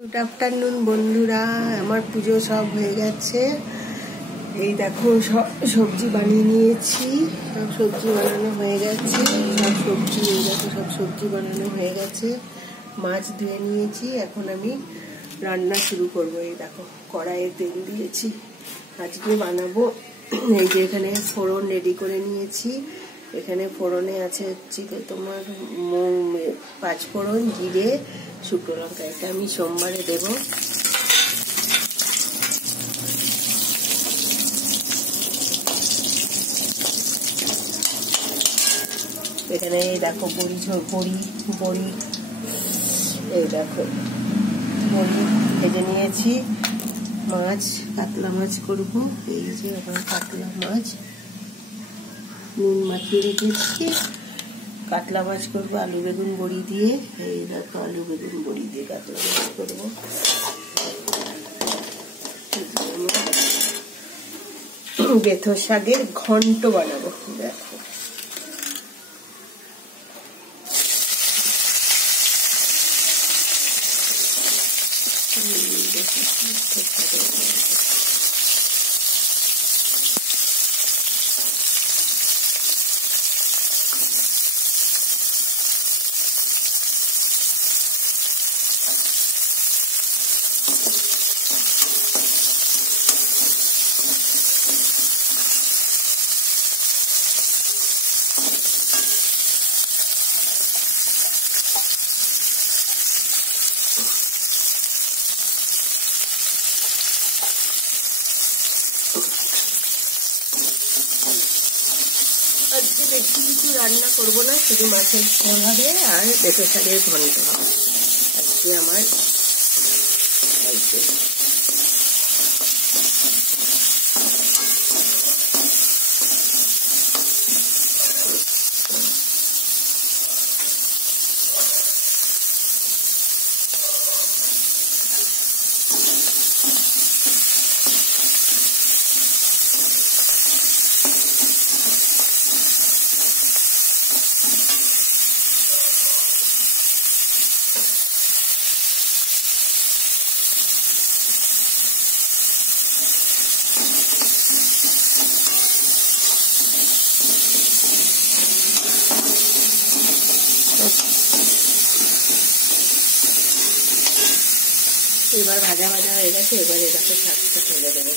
Good afternoon বন্ধুরা, আমার পুজো সব হয়ে গেছে। এই দেখো সবজি বানিয়ে নিয়েছি, সব সবজি বানানো হয়ে গেছে। সব সবজি এই দেখো, সব সবজি বানানো হয়ে গেছে। মাছ ধুয়ে নিয়েছি, এখন আমি রান্না শুরু করবো। এই দেখো কড়াইয়ে তেল দিয়েছি, আজকে বানাবো। এই যে এখানে ফোড়ন রেডি করে নিয়েছি। এখানে ফোড়নে আছে হচ্ছে তোমার পাঁচফোড়ন, জিরে, শুকনো লঙ্কা। এটা আমি সোমবারে দেব। এখানে এই দেখো বড়ি এই দেখো বড়ি ভেজে নিয়েছি। মাছ, কাতলা মাছ করবো। এই যে আমার কাতলা মাছ নুন মাখিয়ে রেখেছি। কাতলা মাছ করবো আলু বেগুন বড়ি দিয়ে। এই দেখো আলু বেগুন বড়ি দিয়ে কাতলা মাছ করবো। বেথর শাকের ঘন্ট বানাবো। দেখো আজকে বেশি কিছু রান্না করবো না, শুধু মাছের ঝোল হবে আর বেথর শাকের ঘন্ট হবে আজকে আমার। এবার ভাজা হয়ে গেছে, এবার এটাকে শাকটা ফেলে দেবো।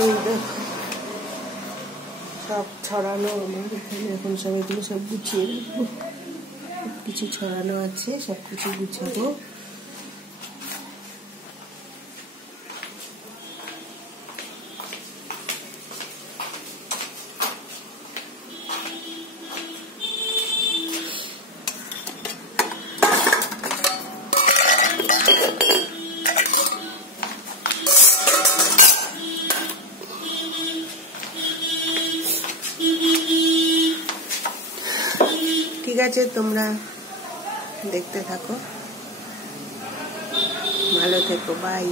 এই দেখো সব ছড়ানো আমার এখানে। এখন সব এগুলো সব গুছিয়ে রাখবো। কিছু ছড়ানো আছে, সব কিছু গুছাবো। ঠিক আছে, তোমরা দেখতে থাকো, ভালো থেকো, বাই।